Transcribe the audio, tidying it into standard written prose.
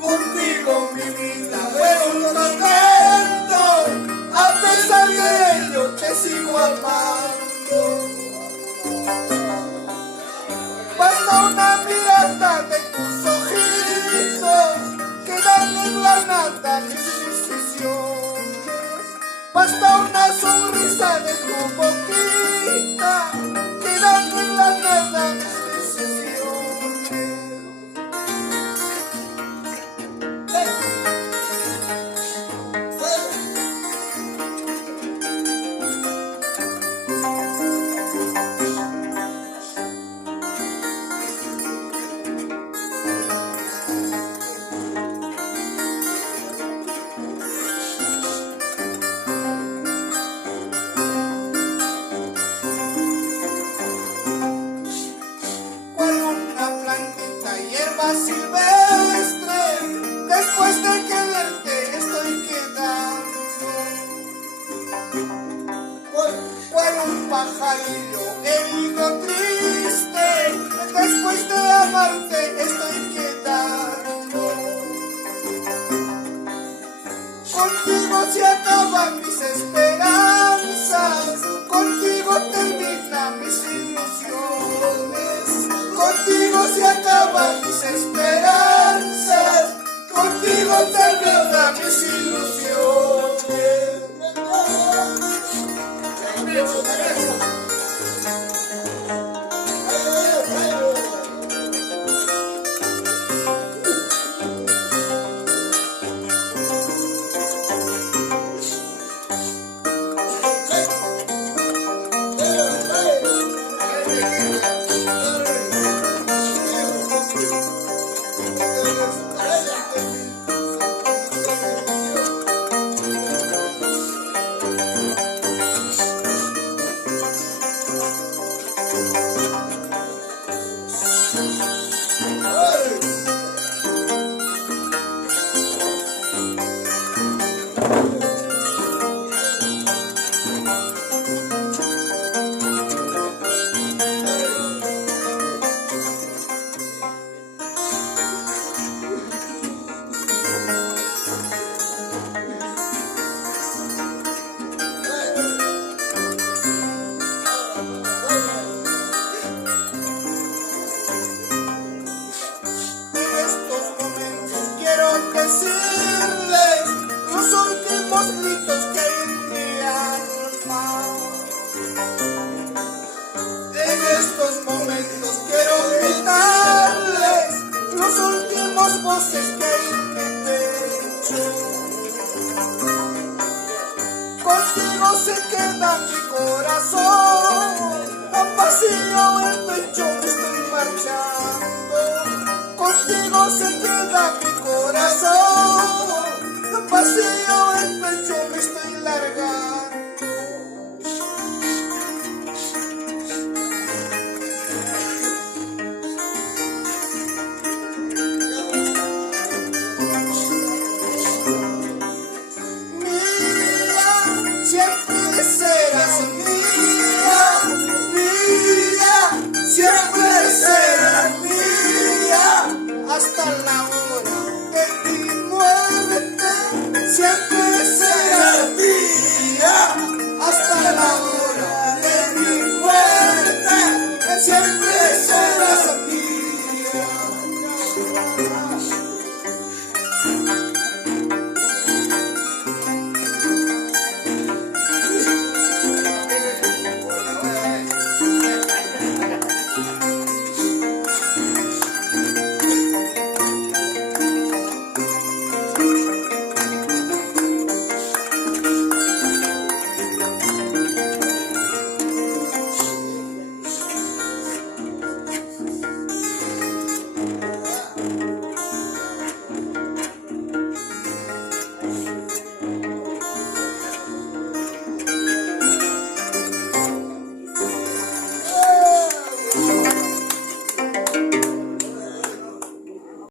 Contigo mi vida fue un tormento, a pesar de ello te sigo amando. Basta una mirada de tus ojitos que dan en la nada mis decisiones. Basta una sonrisa de tu boquita que dan en la nada mis decisiones. Silvestre, después de quererte estoy quedando cual un pajarillo herido triste, después de amarte estoy quedando. Contigo se acaban mis esperanzas, contigo terminan mis ilusiones, contigo se acaban mis esperanzas, contigo terminan mis ilusiones. Decirles los últimos gritos que hay en mi alma. En estos momentos quiero gritarles los últimos voces que hay en mi pecho. Contigo se queda mi corazón, tan vacío el pecho me estoy marchando. Contigo se queda mi corazón.